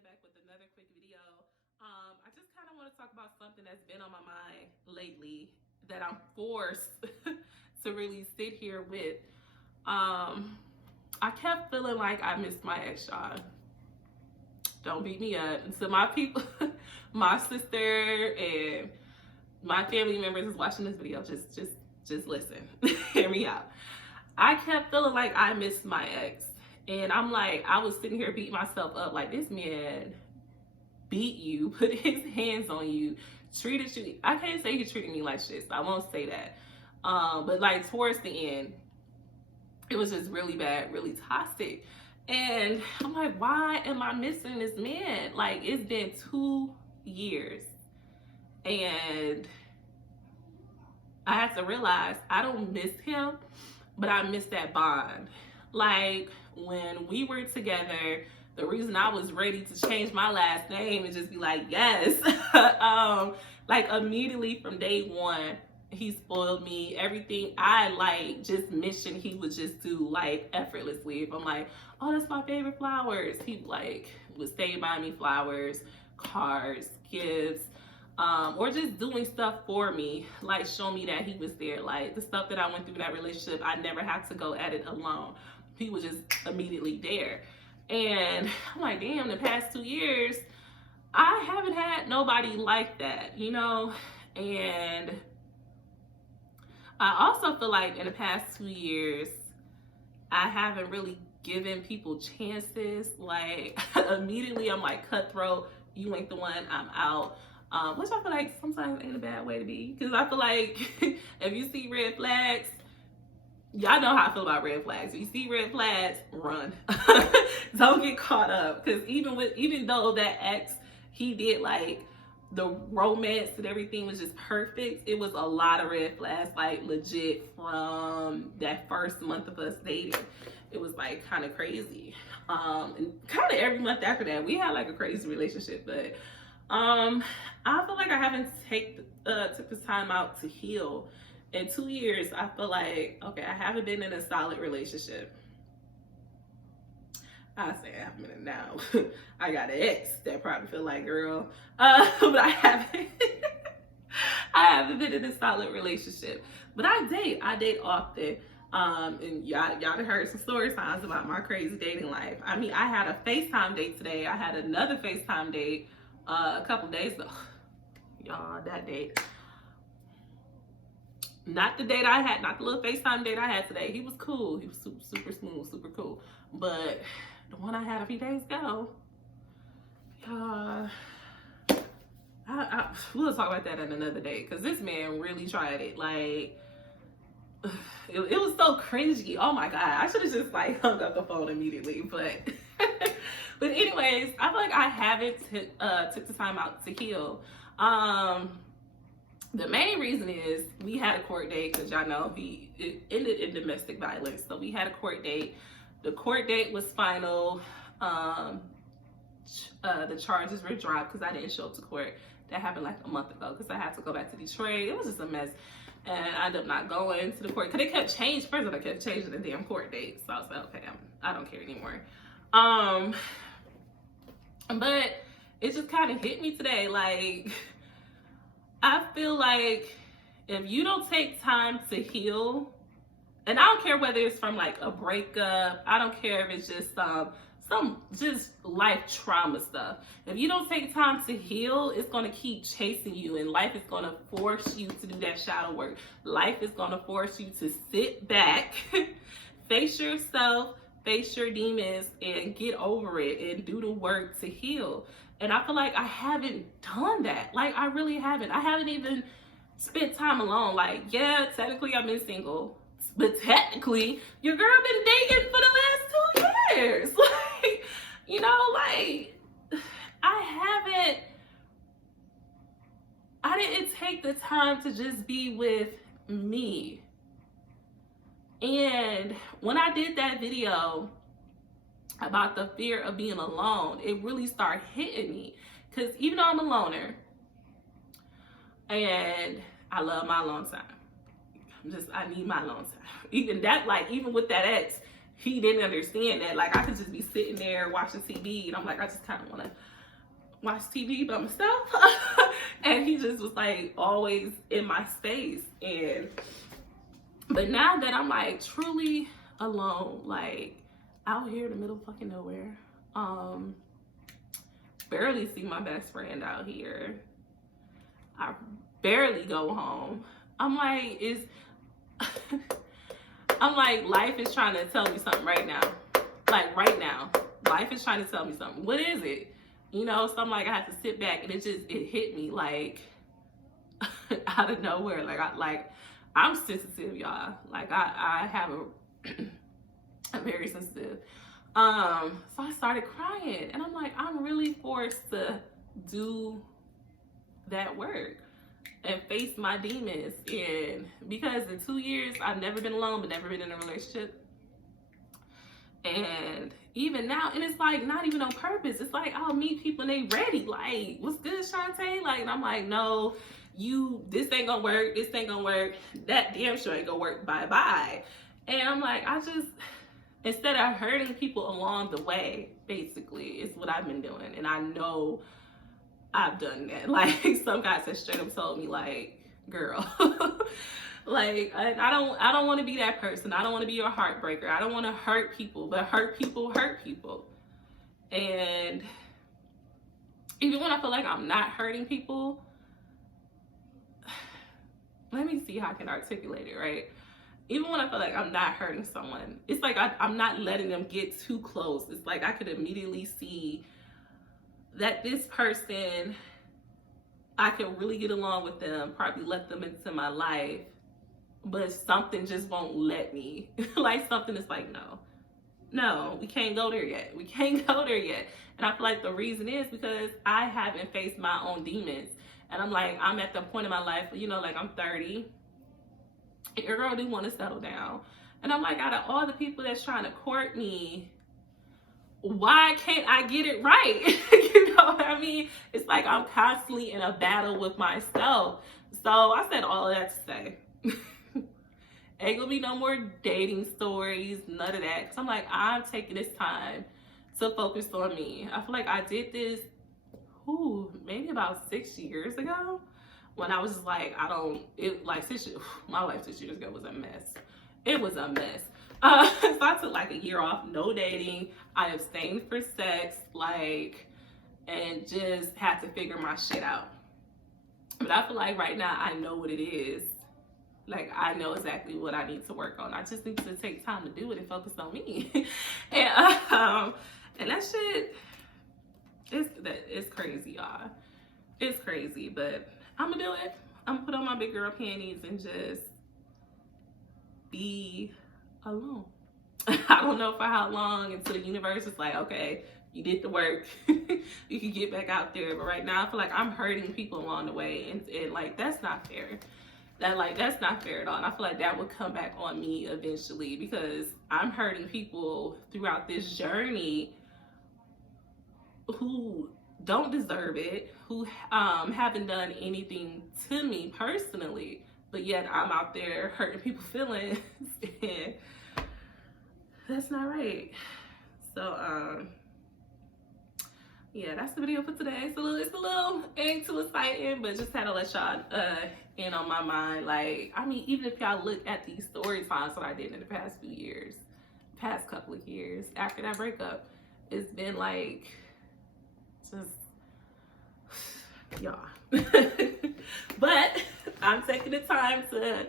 again back with another quick video. I just kind of want to talk about something that's been on my mind lately that I'm forced to really sit here with. I kept feeling like I missed my ex, y'all. Don't beat me up. And so my people, my sister and my family members is watching this video. Just listen. Hear me out. I kept feeling like I missed my ex. And I'm like, I was sitting here beating myself up like, this man beat you, put his hands on you, treated you. I can't say he treated me like shit, so I won't say that. But like towards the end, it was just really bad, really toxic. And I'm like, why am I missing this man? Like, it's been 2 years. And I had to realize I don't miss him, but I miss that bond. Like, when we were together, the reason I was ready to change my last name and just be like, yes. Like, immediately from day one, he spoiled me. Everything I like, just mission, he would just do like effortlessly. If I'm like, oh, that's my favorite flowers, he like would stay by me, flowers, cards, gifts, or just doing stuff for me, like show me that he was there. Like the stuff that I went through in that relationship, I never had to go at it alone. He was just immediately there. And I'm like, damn, the past 2 years, I haven't had nobody like that, you know? And I also feel like in the past 2 years, I haven't really given people chances. Like immediately I'm like, cutthroat, you ain't the one, I'm out. Which I feel like sometimes ain't a bad way to be. Because I feel like if you see red flags, y'all know how I feel about red flags. If you see red flags, run. Don't get caught up. Because even though that ex, he did like the romance and everything was just perfect, it was a lot of red flags, like legit from that first month of us dating. It was like kind of crazy. And kind of every month after that, we had like a crazy relationship. But I feel like I haven't took this time out to heal. In 2 years, I feel like, okay, I haven't been in a solid relationship. I say I haven't been now. I got an ex that probably feel like, girl. But I haven't I haven't been in a solid relationship. But I date often. And y'all heard some story times about my crazy dating life. I mean, I had a FaceTime date today. I had another FaceTime date a couple days ago. Y'all, that date. Not the date I had, not the little FaceTime date I had today. He was cool. He was super smooth, super cool. But the one I had a few days ago, we'll talk about that on another day. Because this man really tried it. Like, it was so cringy. Oh my God. I should have just like hung up the phone immediately. But but anyways, I feel like I haven't took the time out to heal. The main reason is we had a court date because y'all know it ended in domestic violence. So we had a court date. The court date was final. The charges were dropped because I didn't show up to court. That happened like a month ago because I had to go back to Detroit. It was just a mess. And I ended up not going to the court because they kept changing. First of all, they kept changing the damn court date. So I was like, okay, I don't care anymore. But it just kind of hit me today. Like, I feel like if you don't take time to heal, and I don't care whether it's from like a breakup, I don't care if it's just some just life trauma stuff. If you don't take time to heal, it's going to keep chasing you, and life is going to force you to do that shadow work. Life is going to force you to sit back, face yourself, face your demons, and get over it and do the work to heal. And I feel like I haven't done that. Like, I really haven't. I haven't even spent time alone. Like, yeah, technically I've been single, but technically your girl been dating for the last 2 years. Like, you know, like, I didn't take the time to just be with me. And when I did that video about the fear of being alone, it really started hitting me. Because even though I'm a loner, and I love my alone time, I need my alone time. Even with that ex, he didn't understand that. Like, I could just be sitting there watching TV, and I'm like, I just kind of want to watch TV by myself. And he just was like always in my space. But now that I'm like truly alone, like out here in the middle of fucking nowhere, barely see my best friend out here, I barely go home. I'm like, life is trying to tell me something right now. Like right now, life is trying to tell me something. What is it? You know, so I'm like, I have to sit back, and it hit me like out of nowhere. I'm sensitive, y'all. Like I have I'm very sensitive. So I started crying, and I'm like, I'm really forced to do that work and face my demons. And because in 2 years, I've never been alone, but never been in a relationship. And even now, and it's like not even on purpose. It's like I'll meet people and they ready. Like, what's good, Shantae? Like, and I'm like, no, this ain't gonna work. This ain't gonna work. That damn sure ain't gonna work. Bye. And I'm like, instead of hurting people along the way, basically, is what I've been doing. And I know I've done that. Like, some guys have straight up told me, like, girl, like, I don't want to be that person. I don't want to be your heartbreaker. I don't want to hurt people, but hurt people hurt people. And even when I feel like I'm not hurting people, let me see how I can articulate it, right? Even when I feel like I'm not hurting someone, it's like I'm not letting them get too close. It's like I could immediately see that this person, I can really get along with them, probably let them into my life, but something just won't let me. Like, something is like, no, we can't go there yet. We can't go there yet. And I feel like the reason is because I haven't faced my own demons. And I'm like, I'm at the point in my life, you know, like I'm 30. And your girl do want to settle down. And I'm like, out of all the people that's trying to court me, why can't I get it right? You know what I mean? It's like I'm constantly in a battle with myself. So I said all of that to say, ain't gonna be no more dating stories, none of that. Cause I'm like, I'm taking this time to focus on me. I feel like I did this, maybe about 6 years ago, when I was just like, my life 6 years ago was a mess. It was a mess. So I took like a year off, no dating. I abstained for sex, and just had to figure my shit out. But I feel like right now I know what it is. Like, I know exactly what I need to work on. I just need to take time to do it and focus on me. And that shit, it's crazy, y'all. It's crazy, but I'm gonna do it. I'm gonna put on my big girl panties and just be alone. I don't know for how long, until the universe is like, okay, you did the work. You can get back out there. But right now I feel like I'm hurting people along the way, and like, that's not fair. That's not fair at all. And I feel like that would come back on me eventually, because I'm hurting people throughout this journey who don't deserve it, who haven't done anything to me personally, but yet I'm out there hurting people's feelings, and that's not right. So yeah, that's the video for today. It's a little ain't too exciting, but just had to let y'all in on my mind. Like, I mean, even if y'all look at these story times that I did in the past few years, past couple of years after that breakup, it's been like, just, y'all. But I'm taking the time to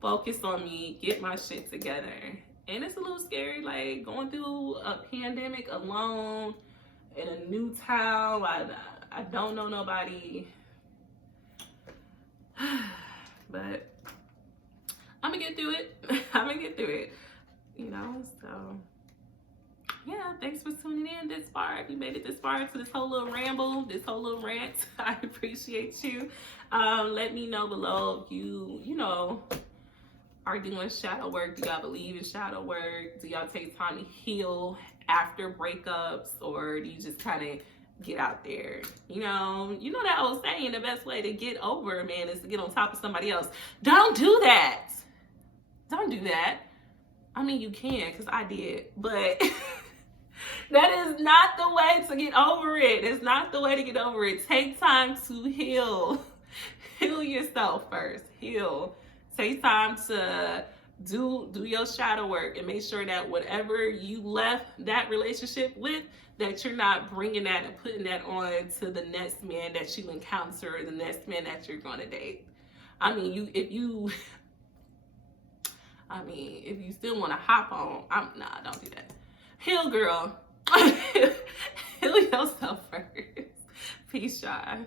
focus on me, get my shit together. And it's a little scary, like going through a pandemic alone in a new town. I don't know nobody. But I'm gonna get through it. I'm gonna get through it. You know, so yeah, thanks for tuning in this far. If you made it this far into this whole little ramble, this whole little rant, I appreciate you. Let me know below if you know, are doing shadow work. Do y'all believe in shadow work? Do y'all take time to heal after breakups, or do you just kind of get out there? You know that old saying, the best way to get over a man is to get on top of somebody else. Don't do that. Don't do that. I mean, you can, because I did, but that is not the way to get over it. It's not the way to get over it. Take time to heal. Heal yourself first. Heal. Take time to do your shadow work and make sure that whatever you left that relationship with, that you're not bringing that and putting that on to the next man that you encounter, or the next man that you're going to date. I mean, if you still want to hop on, nah, don't do that. Heal, girl. Heal yourself first. Peace, y'all.